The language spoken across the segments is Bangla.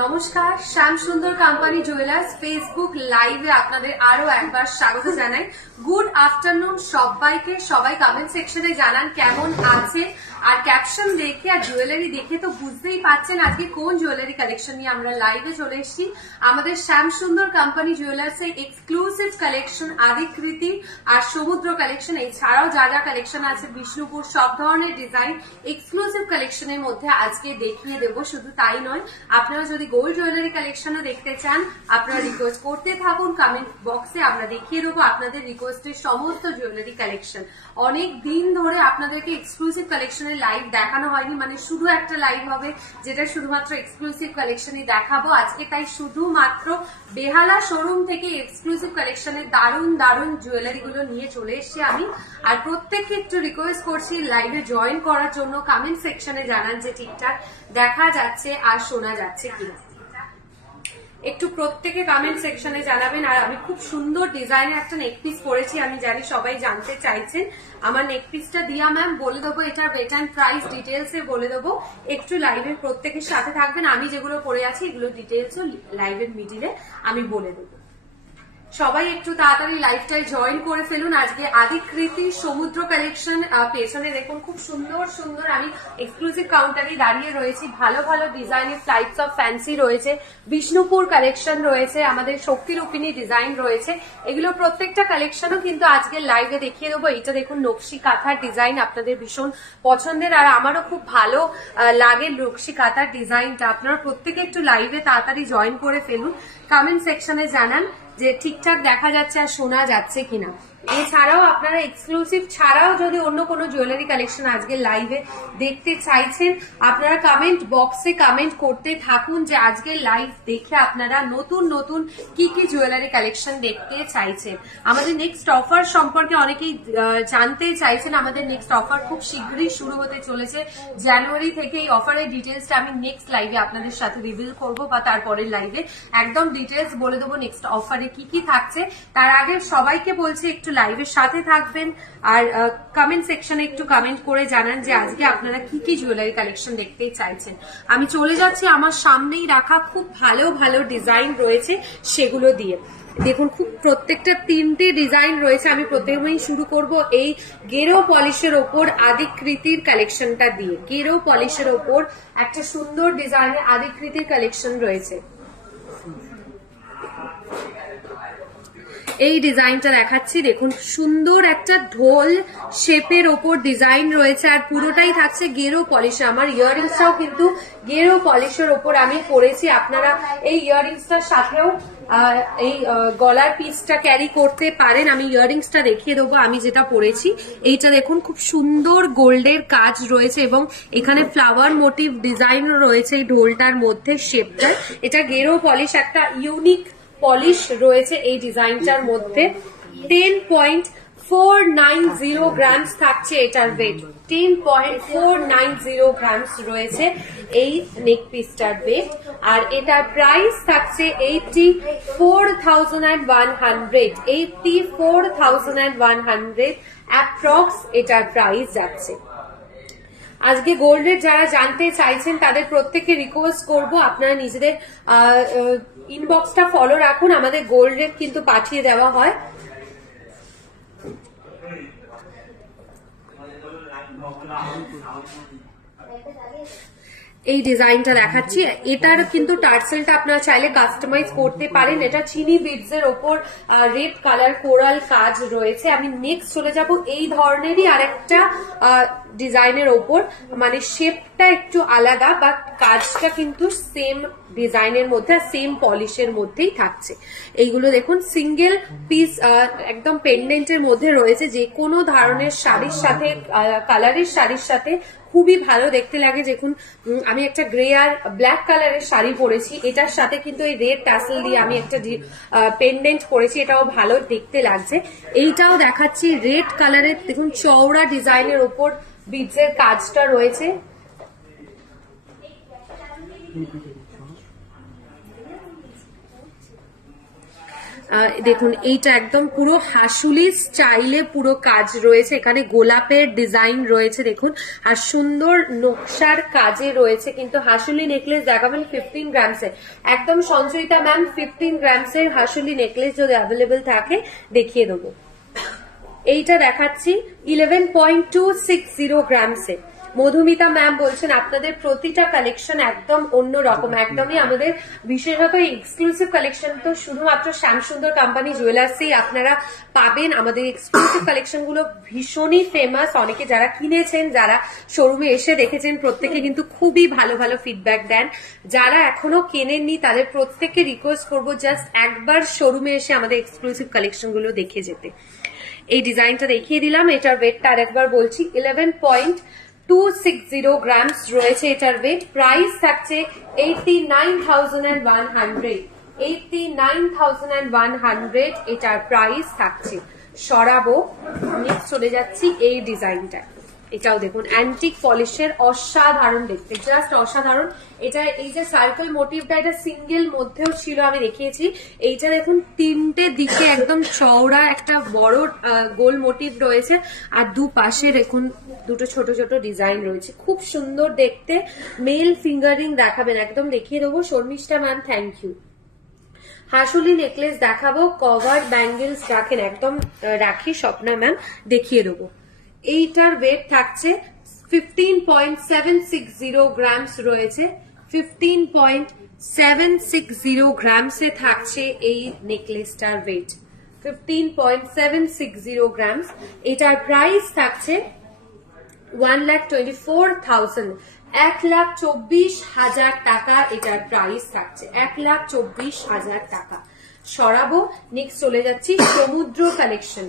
নমস্কার, শ্যাম সুন্দর কোম্পানি জুয়েলার্স ফেসবুক লাইভে আপনাদের আরো একবার স্বাগত জানাই। গুড আফটারনুন সবাইকে। সবাই কমেন্ট সেকশনে জানান কেমন আছে, আর ক্যাপশন দেখে আর জুয়েলারি দেখে তো বুঝতেই পাচ্ছেন আজকে কোন জুয়েলারি কালেকশন নিয়ে আমরা লাইভে চলে এসেছি। আমাদের শ্যাম সুন্দর কোম্পানি জুয়েলার্স এর এক্সক্লুসিভ কালেকশন আদিকৃতি আর সমুদ্র কালেকশন, এছাড়াও যা যা কালেকশন আছে বিষ্ণুপুর, সব ধরনের ডিজাইন এক্সক্লুসিভ কালেকশনের মধ্যে আজকে দেখিয়ে দেবো। শুধু তাই নয়, আপনারা যদি গোল্ড জুয়েলারি কালেকশনও দেখতে চান আপনারা রিকোয়েস্ট করতে থাকুন কমেন্ট বক্সে, আমরা দেখিয়ে দেবো আপনাদের রিকোয়েস্টের সমস্ত জুয়েলারি কালেকশন। অনেক দিন ধরে আপনাদেরকে এক্সক্লুসিভ কালেকশনের লাইভ দেখানো হয়নি, মানে শুধু একটা লাইভ হবে যেটা শুধুমাত্র এক্সক্লুসিভ কালেকশনই দেখাবো আজকে। তাই শুধুমাত্র বেহালা শোরুম থেকে এক্সক্লুসিভ কালেকশনের দারুণ দারুণ জুয়েলারি গুলো নিয়ে চলে এসেছি আমি। আর প্রত্যেককে একটু রিকোয়েস্ট করছি লাইভে জয়েন করার জন্য। কমেন্ট সেকশনে জানান যে ঠিকঠাক দেখা যাচ্ছে আর শোনা যাচ্ছে কিনা, একটু প্রত্যেকে কমেন্ট সেকশনে জানাবেন। আর আমি খুব সুন্দর ডিজাইনের একটা নেকপিস পরেছি, আমি জানি সবাই জানতে চাইছেন। আমার নেকপিসটা দিয়া ম্যাম বলে দেবো, এটার ওয়েট অ্যান্ড প্রাইস ডিটেলসে বলে দেবো। একটু লাইভের প্রত্যেকের সাথে থাকবেন, আমি যেগুলো পরে আছি এগুলো ডিটেলসও লাইভের মিডিলে আমি বলে দেবো। সবাই একটু তাড়াতাড়ি লাইভটায় জয়েন করে ফেলুন। আজকে আদিকৃতি সমুদ্র কালেকশন, পেছনে দেখুন খুব সুন্দর সুন্দর, আমি এক্সক্লুসিভ কাউন্টারে দাঁড়িয়ে রয়েছি। ভালো ভালো ডিজাইনের টাইপস অফ ফ্যান্সি রয়েছে, বিষ্ণুপুর কালেকশন রয়েছে, আমাদের শক্তিরূপিণী ডিজাইন রয়েছে। এগুলো প্রত্যেকটা কালেকশনও কিন্তু আজকে লাইভে দেখিয়ে দেবো। এটা দেখুন নকশি কাঁথার ডিজাইন, আপনাদের ভীষণ পছন্দের আর আমারও খুব ভালো লাগে নকশি কাঁথার ডিজাইনটা। আপনারা প্রত্যেকে একটু লাইভে তাড়াতাড়ি জয়েন করে ফেলুন, কমেন্ট সেকশনে জানান যে ঠিকঠাক দেখা যাচ্ছে আর শোনা যাচ্ছে কিনা। এছাড়াও আপনারা এক্সক্লুসিভ ছাড়াও যদি অন্য কোনো জুয়েলারি কালেকশন আজকে লাইভে দেখতে চাইছেন আপনারা কমেন্ট বক্সে কমেন্ট করতে থাকুন যে আজকে লাইভ দেখে আপনারা নতুন নতুন কি কি জুয়েলারি কালেকশন দেখতে চাইছেন। আমাদের নেক্সট অফার সম্পর্কে অনেকেই জানতে চাইছেন। আমাদের নেক্সট অফার খুব শীঘ্রই শুরু হতে চলেছে, জানুয়ারি থেকে। এই অফারের ডিটেলসটা আমি নেক্সট লাইভে আপনাদের সাথে রিভিল করবো, বা তারপরের লাইভে একদম ডিটেলস বলে দেবো নেক্সট অফারে কি কি থাকছে। তার আগে সবাইকে বলছি একটু লাইভের সাথে থাকবেন আর কমেন্ট সেকশনে একটু কমেন্ট করে জানান যে আজকে আপনারা কি কি জুয়েলারি কালেকশন দেখতে চাইছেন। আমি চলে যাচ্ছি আমার সামনেই রাখা খুব ভালো ভালো ডিজাইন রয়েছে সেগুলো দিয়ে। দেখুন খুব প্রত্যেকটা তিনটে ডিজাইন রয়েছে। আমি প্রথমেই শুরু করব এই গেরো পলিশের ওপর আদিকৃতির কালেকশনটা দিয়ে। গেরো পলিশের ওপর একটা সুন্দর ডিজাইনের আদিকৃতির কালেকশন রয়েছে। এই ডিজাইনটা দেখাচ্ছি, দেখুন সুন্দর একটা ঢোল শেপের ওপর ডিজাইন রয়েছে আর পুরোটাই থাকছে গেরো পলিশে। আমার ইয়াররিংসটাও কিন্তু গেরো পলিশের ওপর আমি পরেছি। আপনারা এই ইয়াররিংসটার সাথেও এই গলার পিসটা ক্যারি করতে পারেন। আমি ইয়াররিংসটা দেখিয়ে দেবো আমি যেটা পরেছি। এইটা দেখুন খুব সুন্দর গোল্ডের কাজ রয়েছে এবং এখানে ফ্লাওয়ার মোটিভ ডিজাইন রয়েছে এই ঢোলটার মধ্যে শেপটা। এটা গেরো পলিশ, একটা ইউনিক পলিশ রয়েছে এই ডিজাইনটার মধ্যে। 10.490 গ্রামস থাকছে এটার ওয়েট। 10.490 গ্রামস রয়েছে এই নেক পিসটার ওয়েট। আর এটার প্রাইস থাকছে 84,100। 84,100 অ্যাপ্রক্স এটার প্রাইস যাচ্ছে। আজকে গোল্ডের যারা জানতে চাইছেন তাদের প্রত্যেককে রিকোয়েস্ট করব আপনারা নিজেদের ইনবক্সটা ফলো রাখুন। আমাদের গোল্ড রেট কিন্তু পাঠিয়ে দেওয়া হয়। এই ডিজাইনটা দেখাচ্ছি, এটার কিন্তু টার্সেলটা আপনারা চাইলে কাস্টমাইজ করতে পারেন। এটা চিনি বিডস এর ওপর রেড কালার কোরাল কাজ রয়েছে। আমি নেক্সট চলে যাব এই ধরনেরই আরেকটা ডিজাইনের ওপর, মানে শেপটা একটু আলাদা বাট কাজটা কিন্তু সেম ডিজাইনের মধ্যে সেম পলিশের মধ্যেই থাকছে। এইগুলো দেখুন সিঙ্গেল পিস একদম পেন্ডেন্টের মধ্যে রয়েছে। যে কোনো ধরনের শাড়ির সাথে, কালারের শাড়ির সাথে খুবই ভালো দেখতে লাগে। দেখুন আমি একটা গ্রে আর ব্ল্যাক কালারের শাড়ি পরেছি, এটার সাথে কিন্তু এই রেড টাসেল দিয়ে আমি একটা পেন্ডেন্ট করেছি, এটাও ভালো দেখতে লাগছে। এইটাও দেখাচ্ছি রেড কালারের, দেখুন চওড়া ডিজাইনের ওপর বিডসের কাজটা রয়েছে। দেখুন এইটা একদম পুরো হাসুলি স্টাইলে পুরো কাজ রয়েছে, এখানে গোলাপের ডিজাইন রয়েছে দেখুন, আর সুন্দর নকশার কাজে রয়েছে। কিন্তু হাসুলি নেকলেস দেখাবেন 15 গ্রামসের, একদম সঞ্চয়িতা ম্যাম 15 গ্রামসের হাসুলি নেকলেস যদি অ্যাভেলেবেল থাকে দেখিয়ে দেবো। এইটা দেখাচ্ছি 11.260 গ্রামসে। মধুমিতা ম্যাম বলছেন আপনাদের প্রতিটা কালেকশন একদম অন্য রকম, একদমই আমাদের বিশেষত এক্সক্লুসিভ কালেকশন তো শুধুমাত্র শ্যামসুন্দর কোম্পানি জুয়েলার্সেই আপনারা পাবেন। আমাদের এক্সক্লুসিভ কালেকশন গুলো ভীষণই ফেমাস, অনেকে যারা কিনেছেন, যারা শোরুমে এসে দেখেছেন, প্রত্যেকে কিন্তু খুবই ভালো ভালো ফিডব্যাক দেন। যারা এখনো কেনেননি তাদের প্রত্যেককে রিকোয়েস্ট করবো জাস্ট একবার শোরুমে এসে আমাদের এক্সক্লুসিভ কালেকশন গুলো দেখে যেতে। এই ডিজাইনটা দেখিয়ে দিলাম, এটার ওয়েটটা আরেকবার বলছি 11.260 গ্রামস রয়েছে এটার ওয়েট। প্রাইস থাকছে 89,100, 89,100 এটার প্রাইস থাকছে। সরাবো, নেক্সট চলে যাচ্ছি এই ডিজাইনটা। এটাও দেখুন অ্যান্টিক পলিশের, অসাধারণ দেখতে, জাস্ট অসাধারণ। এটা এই যে সার্কেল মোটিভটা এটা সিঙ্গেল মধ্যেও ছিল, আমি দেখিয়েছি। এইটা দেখুন তিনটে দিকে একদম চওড়া একটা বড় গোল মোটিভ রয়েছে, আর দুপাশে দেখুন দুটো ছোট ছোট ডিজাইন রয়েছে, খুব সুন্দর দেখতে। মেল ফিঙ্গারিং দেখাবেন, একদম দেখিয়ে দেবো। Sharmistha ma'am thank you. হাসুলি নেকলেস দেখাবো, কভার ব্যাঙ্গেলস রাখেন, একদম রাখি স্বপ্না ম্যাম দেখিয়ে দেবো। এইটার ওয়েট থাকছে 15.760 গ্রামস রয়েছে, 15.760 গ্রামসে থাকছে এই নেকলেসটার ওয়েট, 15.760 গ্রামস। এটার প্রাইস থাকছে 1,24,000, 1,24,000 টাকা এটার প্রাইস থাকছে, 1,24,000 টাকা। সরাবো, নেক্সট চলে যাচ্ছি সমুদ্র কালেকশন।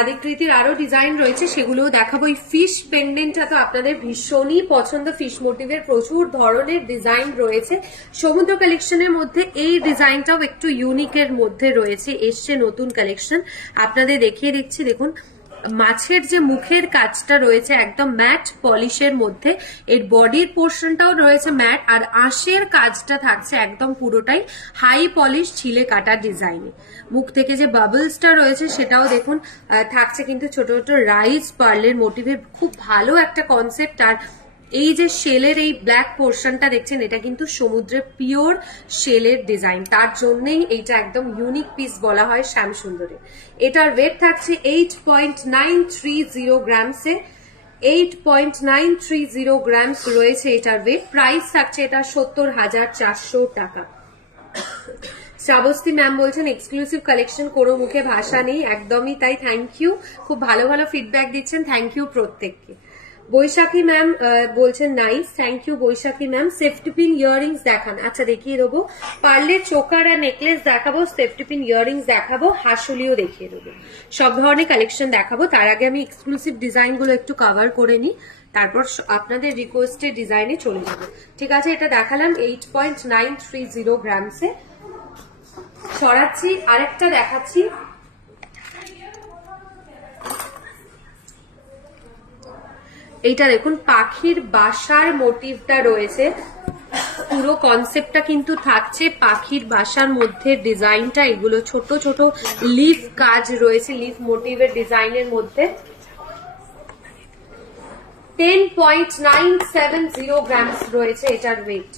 আদিকৃতির আরো ডিজাইন রয়েছে, সেগুলোও দেখাবো। এই ফিশ পেন্ডেন্টটা তো আপনাদের ভীষণই পছন্দ, ফিশ মোটিভের প্রচুর ধরনের ডিজাইন রয়েছে সমুদ্র কালেকশনের মধ্যে। এই ডিজাইনটাও একটু ইউনিকের মধ্যে রয়েছে, এসছে নতুন কালেকশন, আপনাদের দেখিয়ে দিচ্ছি। দেখুন মাছের যে মুখের কাজটা রয়েছে একদম ম্যাট পলিশের মধ্যে, এর বডির পোর্শনটাও রয়েছে ম্যাট, আর আঁশের কাজটা থাকছে একদম পুরোটাই হাই পলিশ ছিলে কাটা ডিজাইনে। মুখ থেকে যে বাবলসটা রয়েছে সেটাও দেখুন থাকছে কিন্তু ছোট ছোট রাইস পার্লের মোটিভে, খুব ভালো একটা কনসেপ্ট। আর এই যে শেলের এই ব্ল্যাক পোর্শনটা দেখছেন এটা কিন্তু সমুদ্রের পিওর শেলের ডিজাইন, তার জন্যই এইটা একদম ইউনিক পিস বলা হয় শ্যামসুন্দরে। এটার ওয়েট থাকছে 8.930 গ্রামসে, 8.930 গ্রামস রয়েছে এটার ওয়েট। প্রাইস থাকছে এটা 70,400 টাকা। শ্রাবস্তি ম্যাম বলছেন এক্সক্লুসিভ কালেকশন, কোনো মুখে ভাষা নেই, একদমই তাই। থ্যাংক ইউ, খুব ভালো ভালো ফিডব্যাক দিচ্ছেন, থ্যাংক ইউ প্রত্যেককে। বৈশাখী ম্যাম বলছেন nice, thank you Baishakhi ma'am. Safety pin earrings দেখান, আচ্ছা দেখিয়ে দেবো। পার্লের চোকার আর নেকলেস দেখাবো, সেফটি পিন ইয়াররিংস দেখাবো, হাসুলিও দেখিয়ে দেবো, সব ধরনের কালেকশন দেখাবো। তার আগে আমি এক্সক্লুসিভ ডিজাইন গুলো একটু কভার করে নিই, তারপর আপনাদের রিকোয়েস্টের ডিজাইনে চলে যাবো। ঠিক আছে, এটা দেখালাম 8.930 গ্রামসে। ছড়াচ্ছি আরেকটা দেখাচ্ছি, এইটা দেখুন পাখির বাসার মোটিভটা রয়েছে, পুরো কনসেপ্টটা কিন্তু থাকছে পাখির বাসার মধ্যে ডিজাইনটা, এগুলো ছোট ছোট লিফ কাজ রয়েছে, লিফ মোটিভের ডিজাইনের মধ্যে। 10.970 গ্রামস রয়েছে এটার ওয়েট,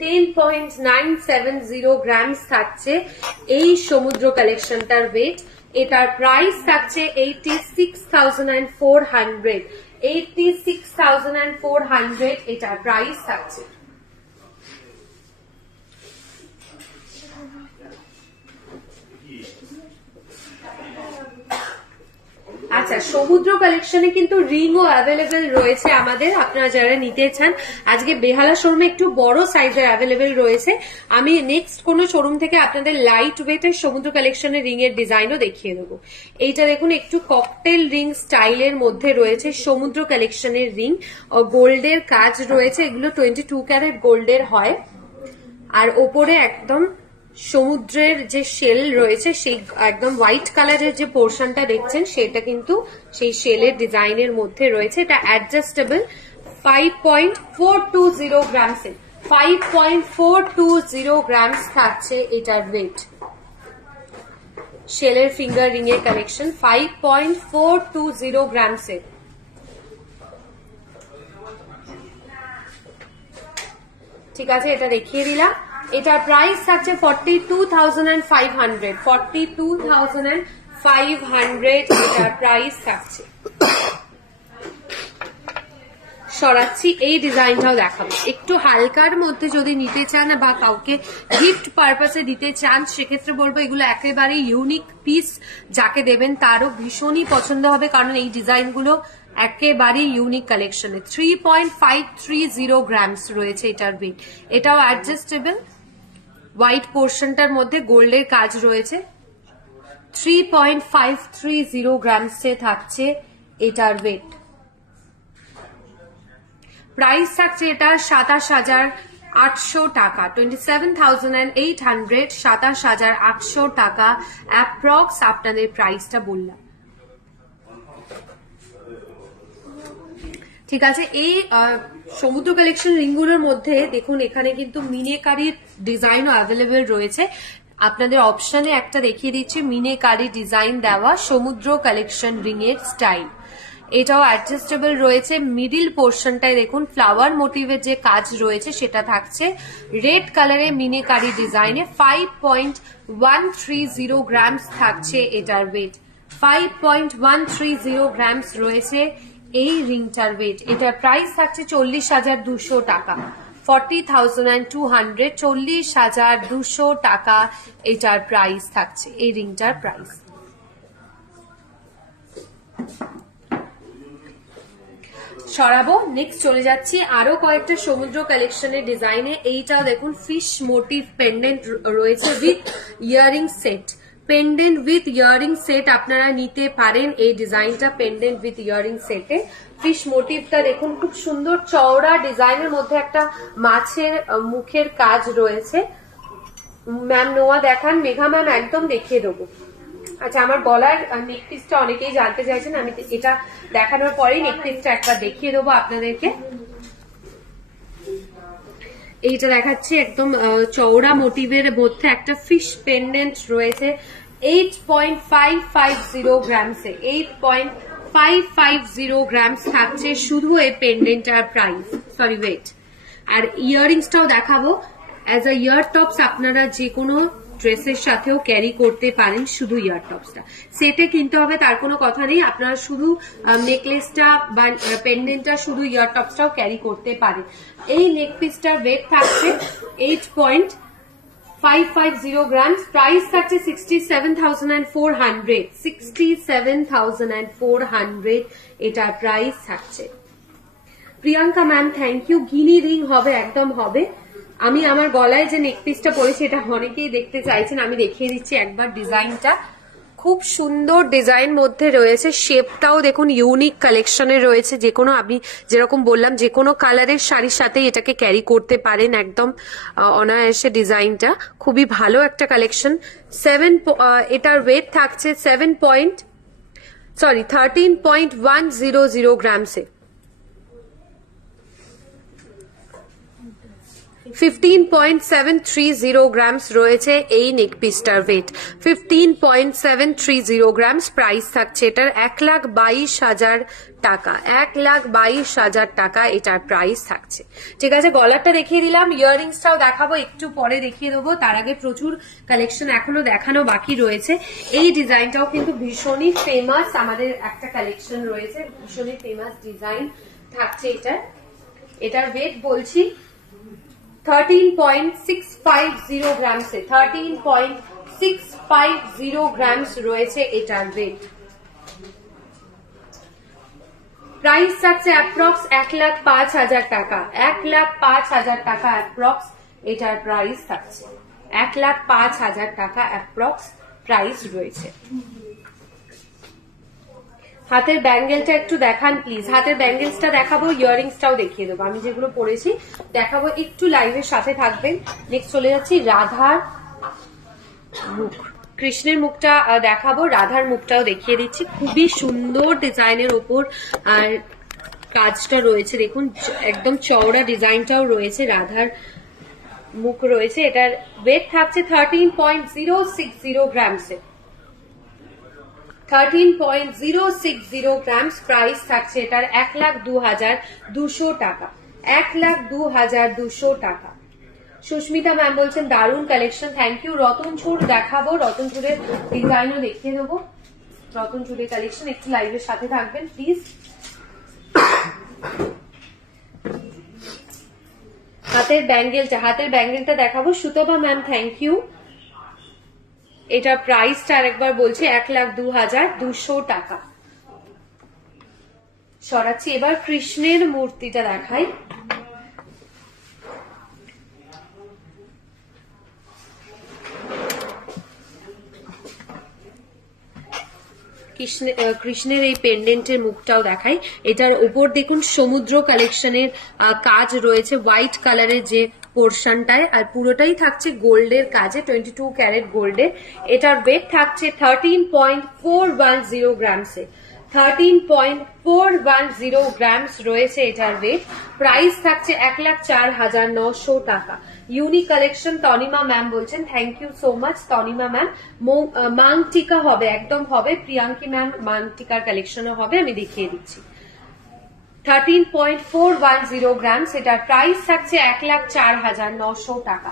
10.970 গ্রামস থাকছে এই সমুদ্র কালেকশনটার ওয়েট। এটার প্রাইস থাকছে 86,400, 86,400 এটার প্রাইস থাকছে। আচ্ছা, সমুদ্র কালেকশনে কিন্তু রিংও অ্যাভেলেবেল রয়েছে আমাদের, আপনারা যারা নিতে চান। আজকে বেহালা শোরুমে একটু বড় সাইজের অ্যাভেলেবেল রয়েছে, আমি নেক্সট কোন শোরুম থেকে আপনাদের লাইট ওয়েটের সমুদ্র কালেকশনের রিং এর ডিজাইনও দেখিয়ে দেবো। এইটা দেখুন একটু ককটেল রিং স্টাইলের মধ্যে রয়েছে সমুদ্র কালেকশনের রিং, গোল্ডের কাজ রয়েছে, এগুলো 22 ক্যারেট গোল্ডের হয়, আর ওপরে একদম সমুদ্রের যে শেল রয়েছে সেই একদম হোয়াইট কালারের যে পোর্শনটা দেখছেন সেটা কিন্তু সেই শেলের ডিজাইনের মধ্যে রয়েছে। এটা অ্যাডজাস্টেবল, 5.420 গ্রামসে, 5.420 গ্রামস থাকছে এটার ওয়েট। শেলের ফিঙ্গার রিং এর কালেকশন 5.420 গ্রামসের। ঠিক আছে, এটা দেখিয়ে দিলাম। এটার প্রাইস থাকছে 42,500। 42,500 এটার প্রাইস থাকছে। সরাচ্ছি, এই ডিজাইনটাও দেখাবো। একটু হালকার মধ্যে যদি নিতে চান বা কাউকে গিফট পারপাসে দিতে চান, সেক্ষেত্রে বলবো এগুলো একেবারে ইউনিক পিস, যাকে দেবেন তারও ভীষণই পছন্দ হবে, কারণ এই ডিজাইনগুলো একেবারে ইউনিক কালেকশনে। 3.530 গ্রামস রয়েছে এটার ওয়েট। এটাও অ্যাডজাস্টেবল, হোয়াইট পোর্শনটার মধ্যে গোল্ডের কাজ রয়েছে। 3.530 গ্রামসে থাকছে এটার ওয়েট। প্রাইস থাকছে এটা 27,800 টাকা। 27,800, 27,800 টাকা অ্যাপ্রক্স আপনাদের প্রাইসটা বললাম। ঠিক আছে, এই সমুদ্র কালেকশন রিংগুলোর মধ্যে দেখুন এখানে কিন্তু মিনেকারির ডিজাইনও অ্যাভেলেবেল রয়েছে। আপনাদের অপশনে একটা দেখিয়ে দিচ্ছি, মিনেকারি ডিজাইন দেওয়া সমুদ্র কালেকশন রিং এর স্টাইল। এটাও অ্যাডজাস্টেবল রয়েছে। মিডিল পোর্শনটায় দেখুন ফ্লাওয়ার মোটিভের যে কাজ রয়েছে সেটা থাকছে রেড কালারে মিনেকারি ডিজাইনে। 5.130 গ্রামস থাকছে এটার ওয়েট। 5.130 গ্রামস রয়েছে এই রিংটার ওয়েট। এটার প্রাইস থাকছে 40,200 টাকা। 40,200, 40,200 টাকা এটার প্রাইস থাকছে এই রিংটার প্রাইস। সরাবো, নেক্সট চলে যাচ্ছি আরো কয়েকটা সমুদ্র কালেকশনের ডিজাইনে। এইটাও দেখুন ফিশ মোটিভ পেন্ডেন্ট রয়েছে with earring set. Pendant with earring set আপনারা নিতে পারেন এই ডিজাইনটা, পেন্ডেন্ট উইথ ইয়ারিং সেটে। ফিশ মোটিভটা দেখুন খুব সুন্দর চওড়া ডিজাইনের মধ্যে একটা মাছের মুখের কাজ রয়েছে। ম্যাম নোয়া দেখান, মেঘা ম্যাম একদম দেখিয়ে দেবো। আচ্ছা, আমার গলার নেক পিসটা অনেকেই জানতে চাইছেন, আমি এটা দেখানোর পরেই নেক পিসটা একবার দেখিয়ে দেবো আপনাদেরকে। এইটা দেখাচ্ছি একদম চওড়া মোটিভের মধ্যে একটা ফিশ পেন্ডেন্ট রয়েছে 8.550 গ্রামসে। 8.550 গ্রামস থাকছে শুধু এই পেন্ডেন্টটার প্রাইস, সরি ওয়েট। আর ইয়াররিংসটাও দেখাবো। অ্যাজ আ ইয়ার টপস আপনারা যে কোনো ড্রেসের সাথেও ক্যারি করতে পারেন শুধু ইয়ার টপসটা। সেটে কিনতে হবে তার কোনো কথা নেই, আপনারা শুধু নেকলেসটা বা পেন্ডেন্টটা শুধু ইয়ার টপসটাও ক্যারি করতে পারেন। এই নেক পিসটার ওয়েট থাকছে 8.550 গ্রামস। প্রাইস থাকছে 67,400। 67,400 এটার প্রাইস থাকছে। Priyanka ma'am thank you. Guinea ring হবে, একদম হবে। আমি আমার গলায় যে নেক পিসটা পরেছি এটা অনেকেই দেখতে চাইছেন, আমি দেখিয়ে দিচ্ছি একবার ডিজাইনটা। খুব সুন্দর ডিজাইন মধ্যে রয়েছে, শেপটাও দেখুন ইউনিক কালেকশনে রয়েছে। যে কোনো, আমি যেরকম বললাম, যে কোনো কালারের শাড়ির সাথে এটাকে ক্যারি করতে পারেন একদম অনায়াসে। ডিজাইনটা খুবই ভালো একটা কালেকশন। এটার ওয়েট থাকছে 13.100 গ্রামসে। 15.730 গ্রামস রয়েছে এই নেক পিসটার ওয়েট। 15.730 গ্রামস প্রাইস থাকছে এটার। 1,22,000 টাকা। 1,22,000 টাকা এটার প্রাইস থাকছে। ঠিক আছে, গলারটা দেখিয়ে দিলাম, ইয়াররিংসটাও দেখাবো, একটু পরে দেখিয়ে দেবো। তার আগে প্রচুর কালেকশন এখনো দেখানো বাকি রয়েছে। এই ডিজাইনটাও কিন্তু ভীষণই ফেমাস, আমাদের একটা কালেকশন রয়েছে ভীষণই ফেমাস ডিজাইন থাকছে এটার। এটার ওয়েট বলছি 13.650 গ্রামসে। 13.650 গ্রামস রয়েছে এটার ওয়েট। প্রাইস থাকছে অ্যাপ্রক্স 1,05,000 টাকা। 1,05,000 টাকা অ্যাপ্রক্স এটার প্রাইস থাকছে। 1,05,000 টাকা অ্যাপ্রক্স প্রাইস রয়েছে। হাতের ব্যাঙ্গেলটা একটু দেখান প্লিজ। হাতের ব্যাঙ্গেলসটা দেখাবো, ইয়াররিংসটাও দেখিয়ে দেবো। আমি যেগুলো পরেছি দেখাবো, একটু লাইভের সাথে থাকবেন। নেক্সট চলে যাচ্ছি রাধার মুখ। কৃষ্ণের মুখটা দেখাবো, রাধার মুখটাও দেখিয়ে দিচ্ছি। খুবই সুন্দর ডিজাইনের ওপর আর কাজটা রয়েছে দেখুন, একদম চওড়া ডিজাইনটাও রয়েছে রাধার মুখ রয়েছে। এটার ওয়েট থাকছে 13.060 গ্রামসে, 13.060 গ্রামস। প্রাইস থাকছে এটার 1,02,200 টাকা, 1,02,200 টাকা। সুস্মিতা ম্যাম বলছেন দারুণ কালেকশন, থ্যাংক ইউ। রতনচুর দেখাবো, রতনচুরের ডিজাইনও দেখিয়ে দেবো। রতনচুরের কালেকশন, একটু লাইভের সাথে থাকবেন প্লিজ। হাতের ব্যাঙ্গেলটা দেখাবো। Sutapa ma'am thank you. এটা প্রাইসটা আরেকবার বলছি 1,02,200 টাকা। সরাচ্ছি, এবার কৃষ্ণের মূর্তিটা দেখাই। কৃষ্ণের এই পেন্ডেন্টের মুখটাও দেখাই। এটার উপর দেখুন সমুদ্র কালেকশনের কাজ রয়েছে, হোয়াইট কালারের যে পোর্শনটায়, আর পুরোটাই থাকছে গোল্ডের কাজে, 22 ক্যারেট গোল্ডের। এটার ওয়েট থাকছে 13.410 গ্রামসে, 13.410 গ্রামস রয়েছে এটার ওয়েট। প্রাইস থাকছে 1,04,900 টাকা। ইউনিক কালেকশন, তনিমা ম্যাম বলছেন thank you so much Tanima ma'am. মাংটিকা হবে, একদম হবে। প্রিয়াঙ্কি ম্যাম মাংটিকার কালেকশনও হবে, আমি দেখিয়ে দিচ্ছি। 13.410 গ্রামস, এটার প্রাইস থাকছে 1,04,900 টাকা,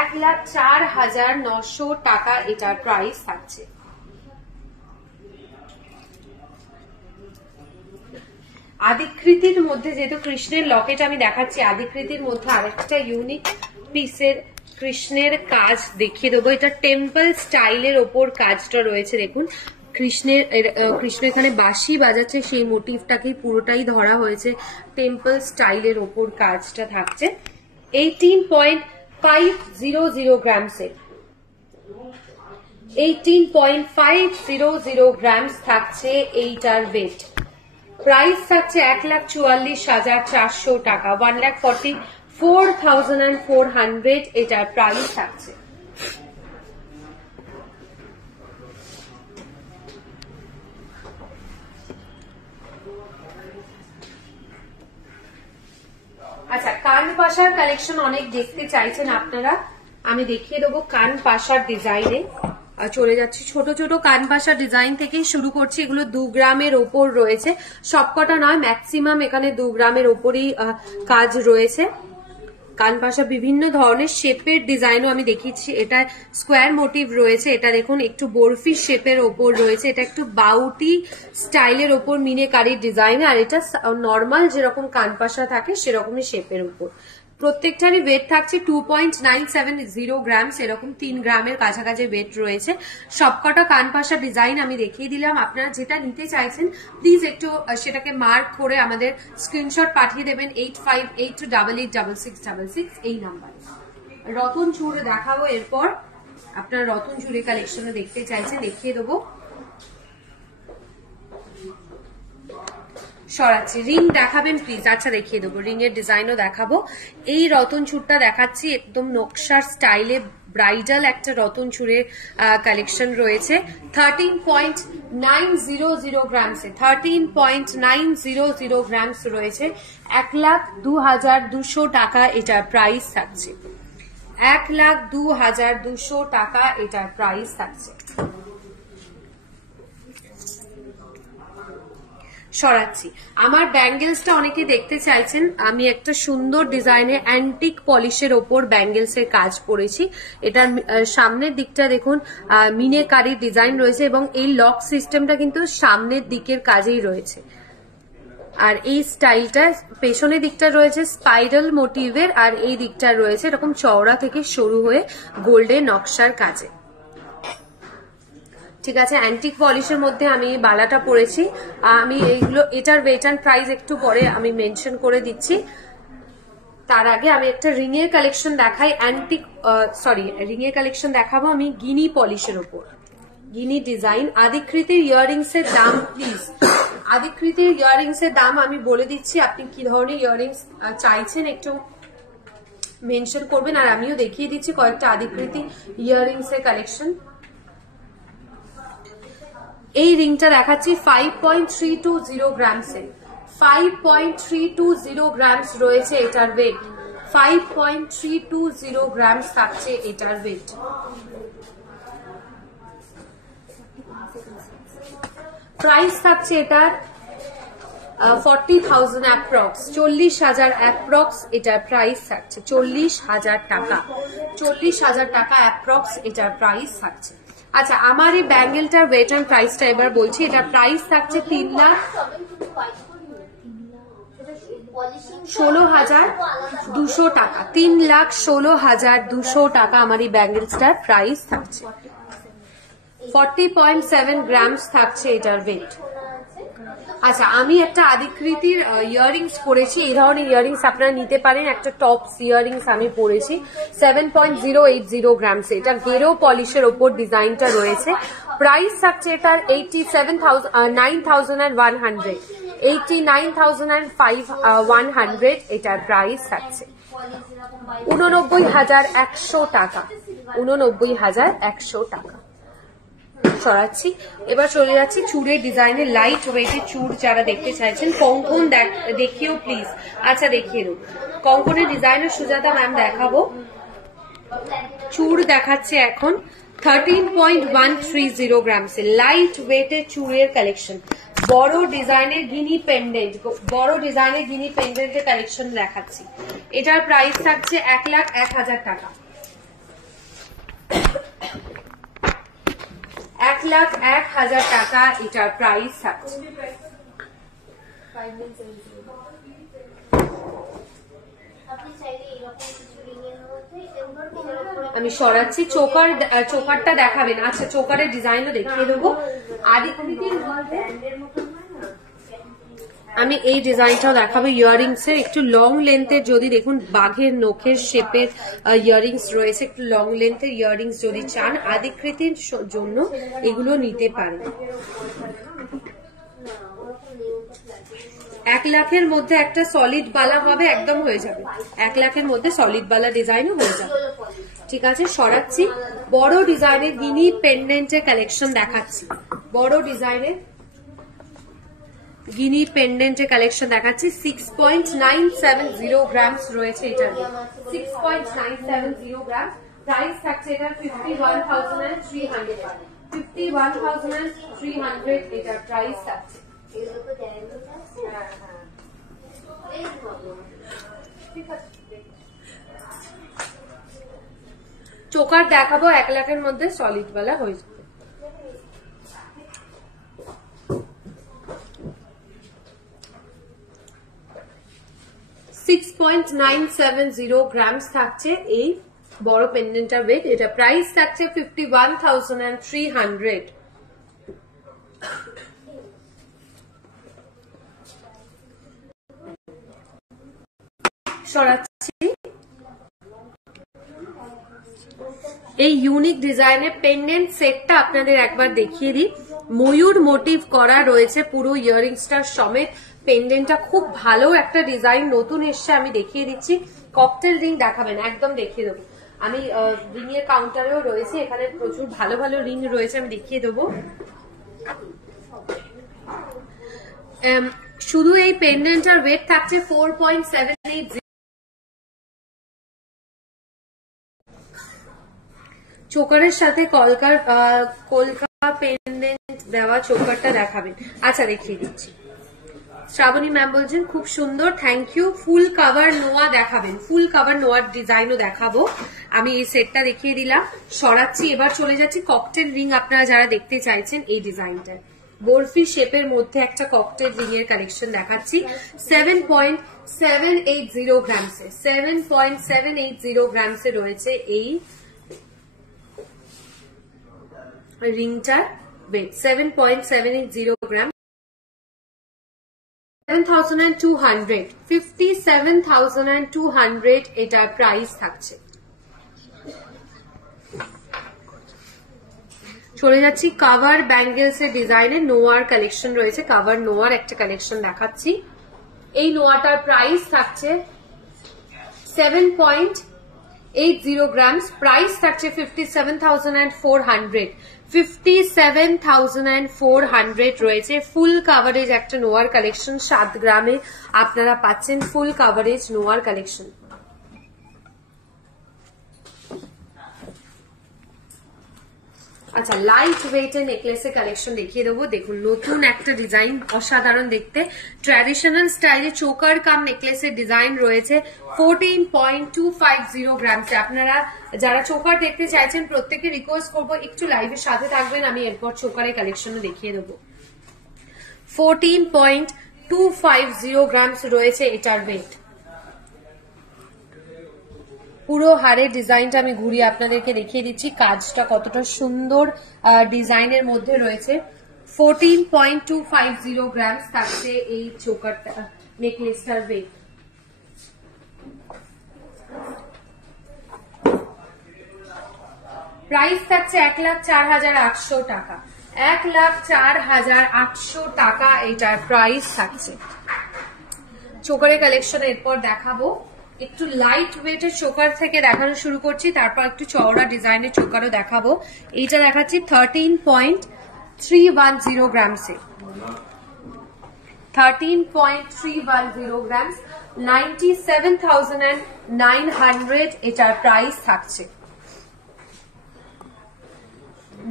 1,04,900 টাকা এটার প্রাইস থাকছে। আদিকৃতির মধ্যে, যেহেতু কৃষ্ণের লকেট আমি দেখাচ্ছি, আদিকৃতির মধ্যে আরেকটা ইউনিক পিসের কৃষ্ণের কাজ দেখিয়ে দেবো। এটা টেম্পল স্টাইলের ওপর কাজটা রয়েছে, দেখুন কৃষ্ণ এখানে বাঁশি বাজাচ্ছে, সেই মোটিভটাকেই পুরোটাই ধরা হয়েছে, টেম্পল স্টাইলের ওপর কাজটা থাকছে। 18.500 গ্রামসে, 18.500 গ্রামস থাকছে এইটার ওয়েট। প্রাইস থাকছে 1,44,400 টাকা, 1,44,400 এটার প্রাইস থাকছে। আচ্ছা, কান পাশার কালেকশন অনেক দেখতে চাইছেন আপনারা, আমি দেখিয়ে দেবো কান পাশার ডিজাইনে। চলে যাচ্ছি ছোট ছোট কান পাশার ডিজাইন থেকেই শুরু করছি। এগুলো 2 গ্রামের ওপর রয়েছে, সবকটা নয়, ম্যাক্সিমাম এখানে 2 গ্রামের ওপরই কাজ রয়েছে। কান পাশা বিভিন্ন ধরনের শেপের ডিজাইনও আমি দেখিয়েছি। এটা স্কোয়ার মোটিভ রয়েছে, এটা দেখুন একটু বরফি শেপের ওপর রয়েছে, এটা একটু বাউটি স্টাইলের ওপর মিনেকারির ডিজাইন, আর এটা নর্মাল যেরকম কান পাশা থাকে সেরকমই শেপের উপর। প্রত্যেকটারই ওয়েট থাকছে 2.970 গ্রামস, এরকম 3 গ্রামের কাছাকাছি ওয়েট রয়েছে। সবকটা কান পাশা ডিজাইন আমি দেখিয়ে দিলাম। আপনারা যেটা নিতে চাইছেন প্লিজ একটু সেটাকে মার্ক করে আমাদের স্ক্রিনশট পাঠিয়ে দেবেন 8582886666 এই নাম্বারে। রতন চূড় দেখাবো, এরপর আপনারা রতন চূড়ের কালেকশনে দেখতে চাইছেন, দেখিয়ে দেবো। সরাচ্ছি, রিং দেখাবেন প্লিজ। আচ্ছা, দেখিয়ে দেবো, রিং এর ডিজাইনও দেখাবো। এই রতন চূড়টা দেখাচ্ছি, একদম নকশার স্টাইলে ব্রাইডাল একটা রতন চূড়ের কালেকশন রয়েছে। 13.900 গ্রামসে, 13.900 গ্রামস রয়েছে, 1,02,200 টাকা এটার প্রাইস থাকছে, 1,02,200 টাকা এটার প্রাইস থাকছে। সরাচ্ছি, আমার ব্যাঙ্গেলসটা অনেকে দেখতে চাইছেন, আমি একটা সুন্দর ডিজাইনের অ্যান্টিক পলিশের ওপর ব্যাঙ্গেলস এর কাজ করেছি। এটার সামনের দিকটা দেখুন মিনেকারি ডিজাইন রয়েছে, এবং এই লক সিস্টেমটা কিন্তু সামনের দিকের কাজেই রয়েছে। আর এই স্টাইলটা পেছনের দিকটা রয়েছে স্পাইরাল মোটিভের, আর এই দিকটা রয়েছে এরকম চওড়া থেকে শুরু হয়ে গোল্ডের নকশার কাজে। ঠিক আছে, অ্যান্টিক পলিশের মধ্যে আমি বালাটা পরেছি। আমি এইগুলো, এটার ওয়েট অ্যান্ড প্রাইস একটু পরে আমি মেনশন করে দিচ্ছি। তার আগে আমি একটা রিং এর কালেকশন দেখাই। রিং এর কালেকশন দেখাবো আমি গিনি পলিশের উপর, গিনি ডিজাইন। আদিকৃতির ইয়াররিংস এর দাম প্লিজ, আদিকৃতির ইয়াররিংস এর দাম আমি বলে দিচ্ছি, আপনি কি ধরনের ইয়াররিংস চাইছেন একটু মেনশন করবেন, আর আমিও দেখিয়ে দিচ্ছি কয়েকটা আদিকৃতি ইয়াররিংস এর কালেকশন। এই রিংটা দেখাচ্ছি 5.320 গ্রামসে, 5.320 গ্রামস রয়েছে এটার ওয়েট, 5.320 গ্রামস থাকছে এটার ওয়েট। প্রাইস থাকছে এটার 40,000 অ্যাপ্রক্স, 40,000 অ্যাপ্রক্স এটার প্রাইস থাকছে। 40,000 টাকা, 40,000 টাকা অ্যাপ্রক্স এটার প্রাইস থাকছে। আচ্ছা, আমার এই ব্যাঙ্গেলটার ওয়েট এন্ড প্রাইসটা এবার বলছি। এটার প্রাইস থাকছে 3,16,200 টাকা। 3,16,200 টাকা আমার এই ব্যাঙ্গেলসটার প্রাইস থাকছে। 40.7 গ্রামস থাকছে এটার ওয়েট। আচ্ছা, আমি একটা আদিকৃতির ইয়াররিংস পরেছি। এই ধরনের ইয়াররিংস আপনারা নিতে পারেন। একটা টপস ইয়াররিংস আমি পরেছি 7.080 গ্রামস। এটা গেরো পলিশের ওপর ডিজাইনটা রয়েছে। প্রাইস থাকছে এটার 89,100, 89,100 এটার প্রাইস থাকছে। 89,100 টাকা, 89,100 টাকা। সরাচ্ছি, এবার চলে যাচ্ছি চুড়ের ডিজাইনের। লাইট ওয়েটের চুড় যারা দেখতে চাইছেন, কঙ্কন দেখিও প্লিজ। আচ্ছা, দেখিয়ে দেবো কঙ্কনের ডিজাইনের। সুজাতা ম্যাম দেখাবো। চুড় দেখাচ্ছে এখন 13.130 গ্রামস লাইট ওয়েটের চুড়ের কালেকশন। বড় ডিজাইনের গিনি পেন্ডেন্ট, বড় ডিজাইনের গিনি পেন্ডেন্টের কালেকশন দেখাচ্ছি। এটার প্রাইস থাকছে 1,01,000 টাকা। 1,01,000 টাকা এটার প্রাইস থাকছে। আমি সরাচ্ছি। চোকারটা দেখাবেন? আচ্ছা, চোকারের ডিজাইনও দেখিয়ে দেবো। আদিকৃতির আমি এই ডিজাইনটাও দেখাবো। ইয়াররিংস এর একটু লং লেন্থের, যদি দেখুন বাঘের নখের শেপের ইয়াররিংস রয়েছে। একটু লং লেন্থের ইয়াররিংস যদি চান আদিকৃতির জন্য এগুলো নিতে পারেন। 1 লাখের মধ্যে একটা সলিড বালা হবে, একদম হয়ে যাবে। 1 লাখের মধ্যে সলিড বালা ডিজাইনও হয়ে যাবে। ঠিক আছে, সরাচ্ছি। বড় ডিজাইনের গিনি পেন্ডেন্টের কালেকশন দেখাচ্ছি। বড় ডিজাইনের গিনি পেন্ডেন্টের কালেকশন দেখাচ্ছি। 6.970 গ্রামস রয়েছে এটার। 6.970 গ্রাম। প্রাইস থাকছে এটার 51,300, 51,300 এটার প্রাইস থাকছে। চোকার দেখাবো 1 লাখের মধ্যে সলিড বালা হয়ে যাবে। $6.970 গ্রামস থাকছে এই বড় পেন্ডেন্টার ওয়েট। এটা প্রাইস থাকছে 51,300। সরাচ্ছি। এই ইউনিক ডিজাইনের পেন্ডেন্ট সেটটা আপনাদের একবার দেখিয়ে দিই। ময়ূর মোটিভ করা রয়েছে পুরো ইয়াররিংসটার সমেত। পেন্ডেন্টটা খুব ভালো একটা ডিজাইন, নতুন এসছে। আমি দেখিয়ে দিচ্ছি। ককটেল রিং দেখাবেন? একদম দেখিয়ে দেবো। আমি রিং এর কাউন্টারেও রয়েছে, এখানে প্রচুর ভালো ভালো রিং রয়েছে, আমি দেখিয়ে দেবো। শুধু এই পেন্ডেন্টটার ওয়েট থাকছে 4.780। চোকারের সাথে কলকা পেন্ডেন্ট দেওয়া চোকারটা দেখাবেন? আচ্ছা, দেখিয়ে দিচ্ছি। শ্রাবণী ম্যাম বলছেন খুব সুন্দর, থ্যাংক ইউ। ফুল কাভার নোয়া দেখাবেন? ফুল কাভার নোয়ার ডিজাইনও দেখাবো। আমি এই সেটটা দেখিয়ে দিলাম। সরাচ্ছি, এবার চলে যাচ্ছি ককটেল রিং। আপনারা যারা দেখতে চাইছেন এই ডিজাইনটা, বরফি শেপের মধ্যে একটা ককটেল রিং এর কালেকশন দেখাচ্ছি। 7.780 গ্রামসে, 7.780 গ্রামসে রয়েছে এই রিংটার ওয়েট। 7.780 গ্রাম। 57,200, 57,200 এটার প্রাইস থাকছে। চলে যাচ্ছি কাভার ব্যাঙ্গেলস এর ডিজাইনে। নোয়ার কালেকশন রয়েছে, কাভার নোয়ার একটা কালেকশন দেখাচ্ছি। এই নোয়াটার প্রাইস থাকছে 7.80 গ্রামস। প্রাইস থাকছে 57,400, 57,400 রয়েছে। ফুল কাভারেজ একটা নোয়ার কালেকশন। 7 গ্রামে আপনারা পাচ্ছেন ফুল কাভারেজ নোয়ার কালেকশন। আচ্ছা, লাইট ওয়েটের নেকলেসের কালেকশন দেখিয়ে দেবো। দেখুন নতুন একটা ডিজাইন, অসাধারণ দেখতে, ট্র্যাডিশনাল স্টাইলে চোকার কাম নেকলেসের ডিজাইন রয়েছে 14.250 গ্রামসে। আপনারা যারা চোকার দেখতে চাইছেন প্রত্যেকে রিকোয়েস্ট করবো একটু লাইভের সাথে থাকবেন, আমি এরপর চোকারের কালেকশনও দেখিয়ে দেবো। 14.250 গ্রামস রয়েছে এটার ওয়েট। পুরো হারের ডিজাইনটা আমি ঘুরিয়ে আপনাদেরকে দেখিয়ে দিচ্ছি, কাজটা কতটা সুন্দর ডিজাইনের মধ্যে রয়েছে। 14.250 গ্রামস থাকছে এই চোকারটা নেকলেসটার ওয়েট। প্রাইস থাকছে 1,04,800 টাকা। 1,04,800 টাকা এটার প্রাইস থাকছে। চোকারের কালেকশন এরপর দেখাবো। একটু লাইট ওয়েটের চোকার থেকে দেখানো শুরু করছি, তারপর একটু চওড়া ডিজাইনের চোকারও দেখাবো। এইটা দেখাচ্ছি 13.310 গ্রামসে। 13.310 গ্রামস, 97,900 এটার প্রাইস থাকছে।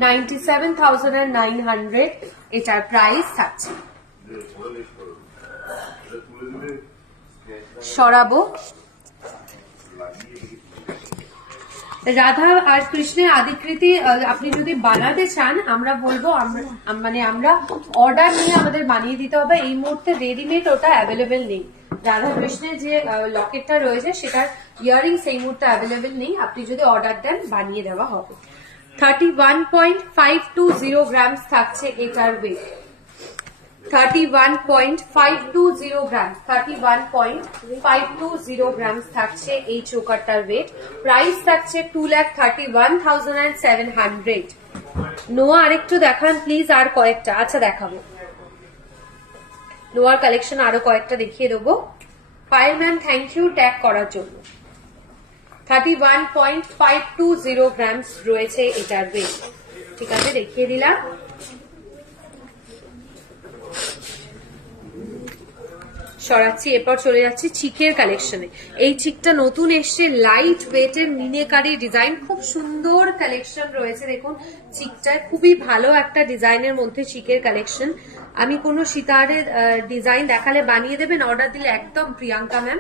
97,900 এটার প্রাইস থাকছে। সরাবো। রাধা আর কৃষ্ণের আদিকৃতি আপনি যদি বানাতে চান, আমরা বলবো আমরা অর্ডার নিয়ে আমাদের বানিয়ে দিতে হবে। এই মুহূর্তে রেডিমেড ওটা অ্যাভেলেবেল নেই। রাধা কৃষ্ণের যে লকেটটা রয়েছে সেটার ইয়ারিংস এই মুহূর্তে অ্যাভেলেবেল নেই, আপনি যদি অর্ডার দেন বানিয়ে দেওয়া হবে। 31.520 গ্রামস থাকছে এটার ওয়েট। 31.520 গ্রামস, 31.520 গ্রামস থাকছে এই চোকারটার ওয়েট। প্রাইস থাকছে 2,31,700। নোয়া আরেকটু দেখান প্লিজ, আর কয়েকটা। আচ্ছা দেখাবো, নোয়ার কালেকশন আরো কয়েকটা দেখিয়ে দেবো। Payel ma'am thank you tag করার জন্য। 31.520 গ্রামস রয়েছে এটার ওয়েট। ঠিক আছে, দেখিয়ে দিলাম। সরাচ্ছি, এরপর চলে যাচ্ছি চিকের কালেকশনে। এই চিকটা নতুন এসছে, লাইট ওয়েটের মিনেকারি ডিজাইন, খুব সুন্দর কালেকশন রয়েছে। দেখুন চিকটায় খুবই ভালো একটা ডিজাইনের মধ্যে চিকের কালেকশন। আমি কোনো সিতারের ডিজাইন দেখালে বানিয়ে দেবেন, অর্ডার দিলে একদম প্রিয়াঙ্কা ম্যাম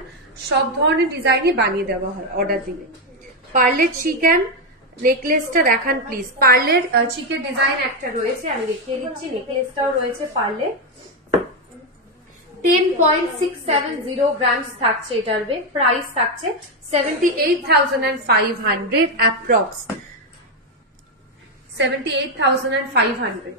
সব ধরনের ডিজাইনই বানিয়ে দেওয়া হয় অর্ডার দিলে। পার্লের চিকেন নেকলেসটা দেখান প্লিজ। পার্লের চিকের ডিজাইন একটা রয়েছে, আমি দেখিয়ে দিচ্ছি। নেকলেসটাও রয়েছে পার্লের। 10.670 গ্রামস থাকছে এটার ওয়েট। প্রাইস থাকছে 78,500 অ্যাপ্রক্স। 78,500।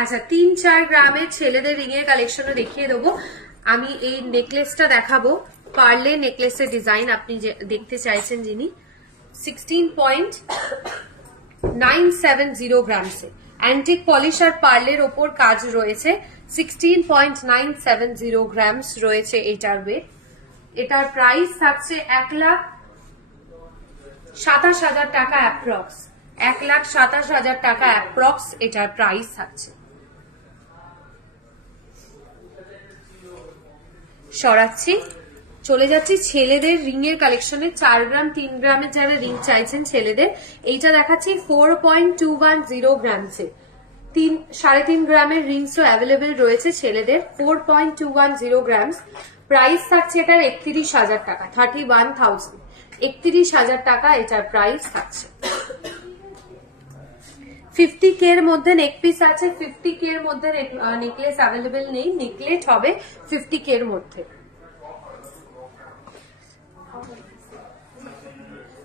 আচ্ছা, 3-4 গ্রামের ছেলেদের রিং এর কালেকশনও দেখিয়ে দেবো। আমি এই নেকলেসটা দেখাবো, পার্লে নেকলেসের ডিজাইন আপনি দেখতে চাইছেন যিনি। 16.970 গ্রামসে অ্যান্টিক পলিশ আর পার্লের ওপর কাজ রয়েছে। 16.970 গ্রামস রয়েছে এটার ওয়েট। এটার প্রাইস থাকছে 1,27,000 টাকা অ্যাপ্রক্স। 1,27,000 টাকা অ্যাপ্রক্স এটার প্রাইস থাকছে। সরাচ্ছি, চলে যাচ্ছি ছেলেদের রিং এর কালেকশনে। 4 গ্রাম 3 গ্রামের যারা রিং চাইছেন ছেলেদের, এইটা দেখাচ্ছি 4.210 গ্রামসে। 3.5 গ্রামের রিংসও অ্যাভেলেবেল রয়েছে ছেলেদের। 4.210 গ্রামস। প্রাইস থাকছে এটার 31,000 টাকা। 31,000, 31,000 টাকা এটার প্রাইস থাকছে। 50K এর মধ্যে নেক পিস আছে। 50K এর মধ্যে নেকলেস অ্যাভেলেবেল নেই, নেকলেট হবে 50K এর মধ্যে।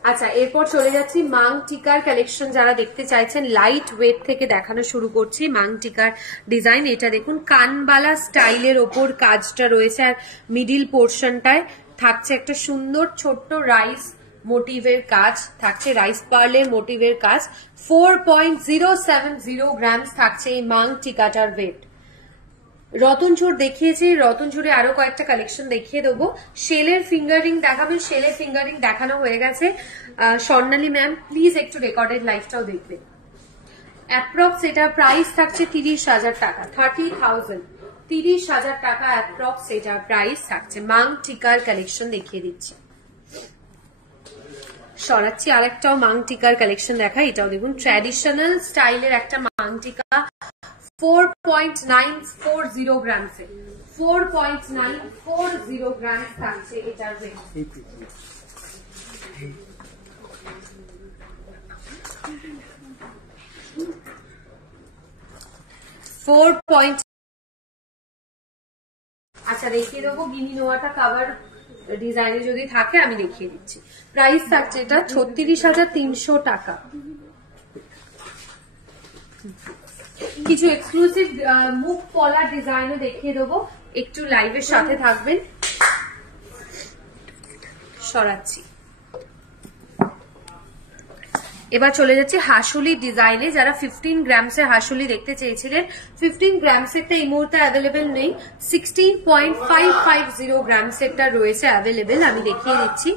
আচ্ছা, এরপর চলে যাচ্ছি মাং টিকার কালেকশন। যারা দেখতে চাইছেন লাইট ওয়েট থেকে দেখানো শুরু করছি। মাং টিকার ডিজাইন এটা দেখুন, কানবালা স্টাইলের ওপর কাজটা রয়েছে, আর মিডিল পোর্শনটায় থাকছে একটা সুন্দর ছোট্ট রাইস মোটিভের কাজ থাকছে, রাইস পার্লের মোটিভের কাজ। 4.070 গ্রামস থাকছে এই মাং টিকাটার ওয়েট। রতনচুর দেখিয়েছি, রতনচুরে আরো কয়েকটা কালেকশন দেখিয়ে দেবো। শেলের ফিঙ্গারিং দেখাবেন, শেলের ফিঙ্গারিং দেখানো হয়ে গেছে। স্বর্ণালী ম্যাম প্লিজ একটু রেকর্ডেড লাইভটাও দেখবেন। অ্যাপ্রক্স এটা প্রাইস থাকছে 30,000 টাকা। 30,000, 30,000 টাকা অ্যাপ্রক্স এটা প্রাইস থাকছে। মাং টিকার কালেকশন দেখিয়ে দিচ্ছি। সরাচ্ছি আরেকটাও মাংটিকার কালেকশন দেখা, এটাও দেখুন ট্র্যাডিশনাল স্টাইলের একটা মাংটিকা 4.940 গ্রামসে, 4.940 গ্রাম থাকছে এটার ওয়েট। আচ্ছা দেখিয়ে দেবো গিনি নোয়াটা কাভার ডিজাইনে যদি থাকে আমি দেখিয়ে দিচ্ছি। প্রাইস থাকছে এটা 36,300 টাকা। কিছু এক্সক্লুসিভ মুখ পলা ডিজাইনও দেখিয়ে দেবো, একটু লাইভের সাথে থাকবেন। সরাচ্ছি, এবার চলে যাচ্ছে হাসুলি ডিজাইনে। যারা 15 গ্রামসের হাসুলি দেখতে চেয়েছিলেন, 15 গ্রামসেরটা এই মুহূর্তে অ্যাভেলেবেল নেই, 16.550 গ্রামসেরটা রয়েছে অ্যাভেলেবেল। আমি দেখিয়ে দিচ্ছি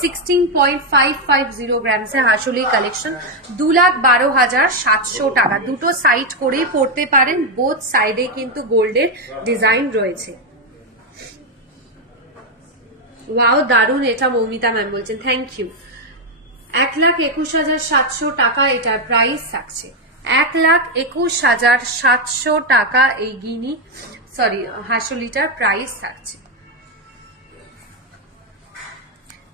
16.550 গ্রামসের হাসুলি কালেকশন, 2,12,700 টাকা। দুটো সাইড করেই পড়তে পারেন, বোথ সাইডে কিন্তু গোল্ডের ডিজাইন রয়েছে। ওয়াও দারুন, এটা মৌমিতা ম্যাম বলছেন, থ্যাংক ইউ। 1,21,700 টাকা এটার প্রাইস থাকছে, 1,21,700 টাকা এই গিনি হাসুলিটার প্রাইস থাকছে।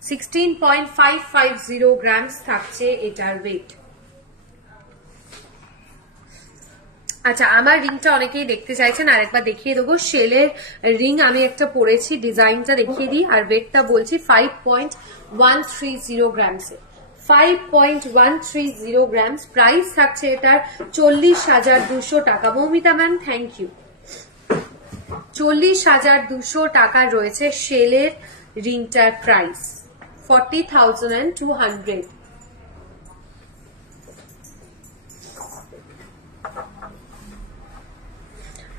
16.550 গ্রামস থাকছে এটার ওয়েট। আচ্ছা, আমার রিংটা অনেকেই দেখতে চাইছেন, আরেকবার দেখিয়ে দেবো। শেলের রিং আমি একটা পরেছি, ডিজাইনটা দেখিয়ে দিই, আর ওয়েটটা বলছি 5.130 গ্রামসে, 5.130 গ্রামস। প্রাইস থাকছে এটার 40,200 টাকা। Moumita ma'am thank you. 40,200 টাকা রয়েছে শেলের রিংটার প্রাইস, 40,200।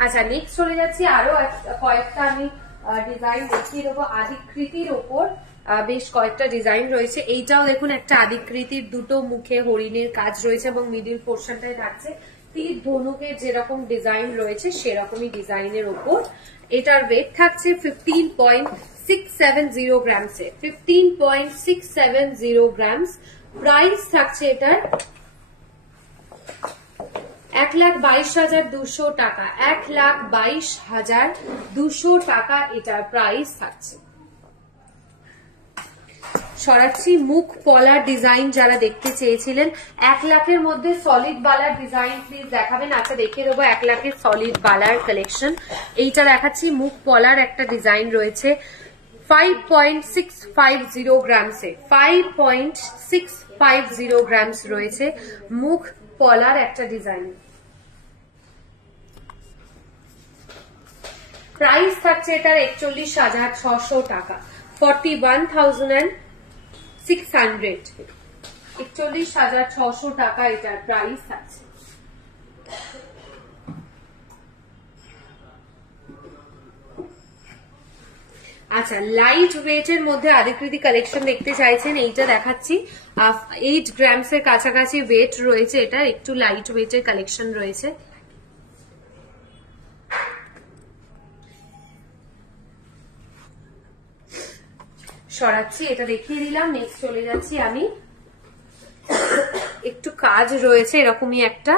আচ্ছা নেক্সট চলে যাচ্ছি, আরো কয়েকটা আমি ডিজাইন দেখিয়ে দেবো আদিকৃতির ওপর। বেশ কয়েকটা ডিজাইন রয়েছে, এইটাও দেখুন একটা আদিকৃতির, দুটো মুখে হরিণের কাজ রয়েছে এবং মিডিল পোর্শনটায় থাকছে তীর ধনুকের যেরকম ডিজাইন রয়েছে সেরকমই ডিজাইনের ওপর। এটার ওয়েট থাকছে 15.670 গ্রামসে, 15.670 গ্রামস। প্রাইস থাকছে এটার 1,22,200 টাকা, 1,22,200 টাকা এটার প্রাইস থাকছে। সরাচ্ছি মুখ পলার ডিজাইন যারা দেখতে চেয়েছিলেন, 1 লাখের মধ্যে সলিড বালার ডিজাইন প্লিজ দেখাবেন। আচ্ছা দেখিয়ে দেবো 1 লাখের সলিড বালার কালেকশন। এইটা দেখাচ্ছি, মুখ পলার একটা ডিজাইন রয়েছে 5.650 গ্রামসে, 5.650 গ্রামস রয়েছে মুখ পলার একটা ডিজাইন। প্রাইস থাকছে এটার 41,600 টাকা, 41,600, 41,600 টাকা এটার প্রাইস থাকছে। আচ্ছা লাইট ওয়েটের মধ্যে আদিকৃতি কালেকশন দেখতে চাইছেন, এইটা দেখাচ্ছি 8 গ্রামসের কাছাকাছি ওয়েট রয়েছে, এটা একটু লাইট ওয়েটের কালেকশন রয়েছে। সরাচ্ছি, এটা দেখিয়ে দিলাম। নেক্সট চলে যাচ্ছি আমি, একটু কাজ রয়েছে এরকমই একটা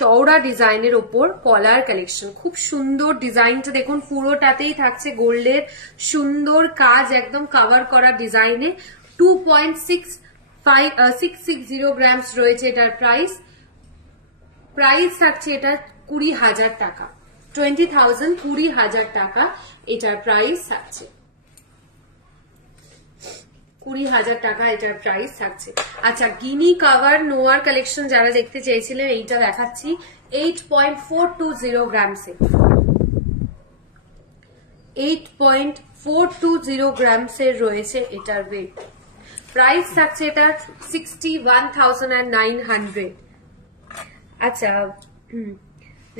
চওড়া ডিজাইনের ওপর কলার কালেকশন, খুব সুন্দর ডিজাইনটা দেখুন, পুরোটাতেই থাকছে গোল্ডের সুন্দর কাজ, একদম কভার করা ডিজাইনে। 2.660 গ্রামস রয়েছে এটার প্রাইস। প্রাইস থাকছে এটা 20,000 টাকা, 20,000, 20,000 টাকা এটার প্রাইস থাকছে, 20,000 টাকা এটার প্রাইস থাকছে। আচ্ছা গিনি কাভার নোয়ার কালেকশন যারা দেখতে চেয়েছিলেন, এইটা দেখাচ্ছি 8.420 গ্রামসে, 8.420 গ্রামসের রয়েছে এটার ওয়েট। প্রাইস থাকছে এটা 61,900। আচ্ছা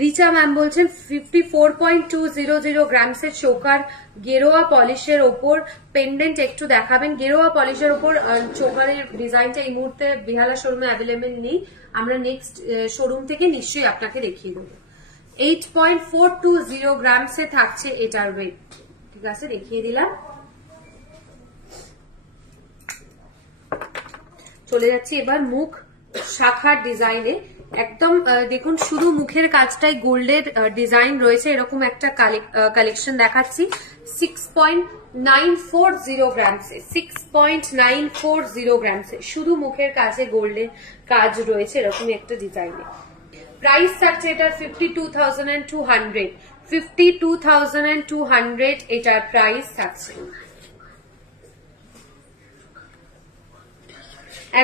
রিচা ম্যাম বলছেন 54.200 গ্রামসের চোকার গেরোয়া পলিশের ওপর পেন্ডেন্ট একটু দেখাবেন। গেরোয়া পলিশের ওপর চোকারের ডিজাইনটা এই মুহূর্তে বিহালা শোরুমে অ্যাভেলেবেল নেই, আমরা নেক্সট শোরুম থেকে নিশ্চয়ই আপনাকে দেখিয়ে দেবো। 8.420 গ্রামসে থাকছে এটার ওয়েট, ঠিক আছে দেখিয়ে দিলাম। চলে যাচ্ছি এবার মুখ শাখার ডিজাইনে। একদম দেখুন শুধু মুখের কাজটাই গোল্ডের ডিজাইন রয়েছে, এরকম একটা কালেকশন দেখাচ্ছি 6.940 গ্রামসে, 6.940 গ্রামসে শুধু মুখের কাছে গোল্ডের কাজ রয়েছে এরকম একটা ডিজাইনে। প্রাইস থাকছে এটা 52,200, 52,200 এটার প্রাইস থাকছে।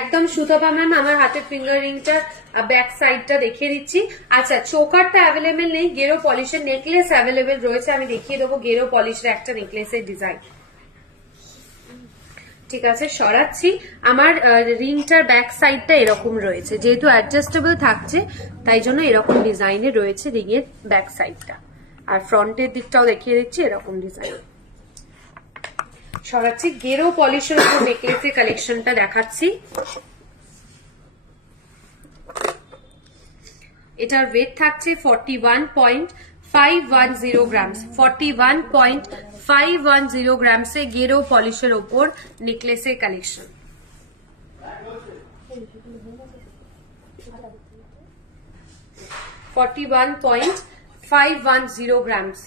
একদম সুতপা ম্যাম আমার হাতের ফিঙ্গার রিংটা ব্যাক সাইডটা দেখিয়ে দিচ্ছি। আচ্ছা চোকারটা অ্যাভেলেবেল নেই, গেরো পলিশের নেকলেস অ্যাভেলেবেল রয়েছে, আমি দেখিয়ে দেবো গেরো পলিশের একটা নেকলেসের ডিজাইন। ঠিক আছে সরাচ্ছি। আমার রিংটার ব্যাক সাইডটা এরকম রয়েছে, যেহেতু অ্যাডজাস্টেবল থাকছে তাই জন্য এরকম ডিজাইনে রয়েছে রিংয়ের ব্যাক সাইডটা, আর ফ্রন্টের দিকটাও দেখিয়ে দিচ্ছি এরকম ডিজাইন। সরাচ্ছি, গেরো পলিশের উপর নেকলেসের কালেকশনটা দেখাচ্ছি। এটার ওয়েট থাকছে 41.510 গ্রামস, 41.510 গ্রামসে গেরো পলিশের ওপর নেকলেসের কালেকশন। $41.510 গ্রামস,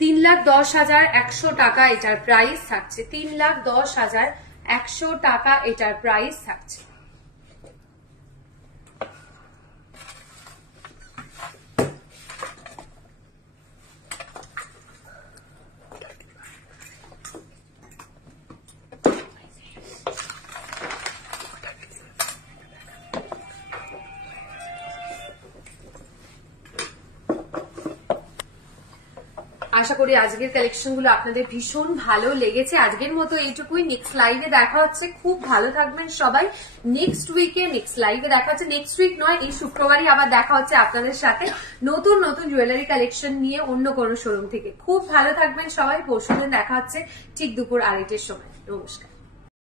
3,10,100 টাকা এটার প্রাইস থাকছে, 3,10,100 টাকা এটার প্রাইস থাকছে। আশা করি আজকের কালেকশন গুলো আপনাদের ভীষণ ভালো লেগেছে। আজকের মতো এইটুকুই, নেক্সট লাইভে দেখা হচ্ছে। খুব ভালো থাকবেন সবাই। নেক্সট উইকে নেক্সট লাইভে দেখা হচ্ছে, নেক্সট উইক নয় এই শুক্রবারই আবার দেখা হচ্ছে আপনাদের সাথে নতুন নতুন জুয়েলারি কালেকশন নিয়ে অন্য কোনো শোরুম থেকে। খুব ভালো থাকবেন সবাই। পরশুদিন দেখা হচ্ছে ঠিক দুপুর 2:30টার সময়। নমস্কার।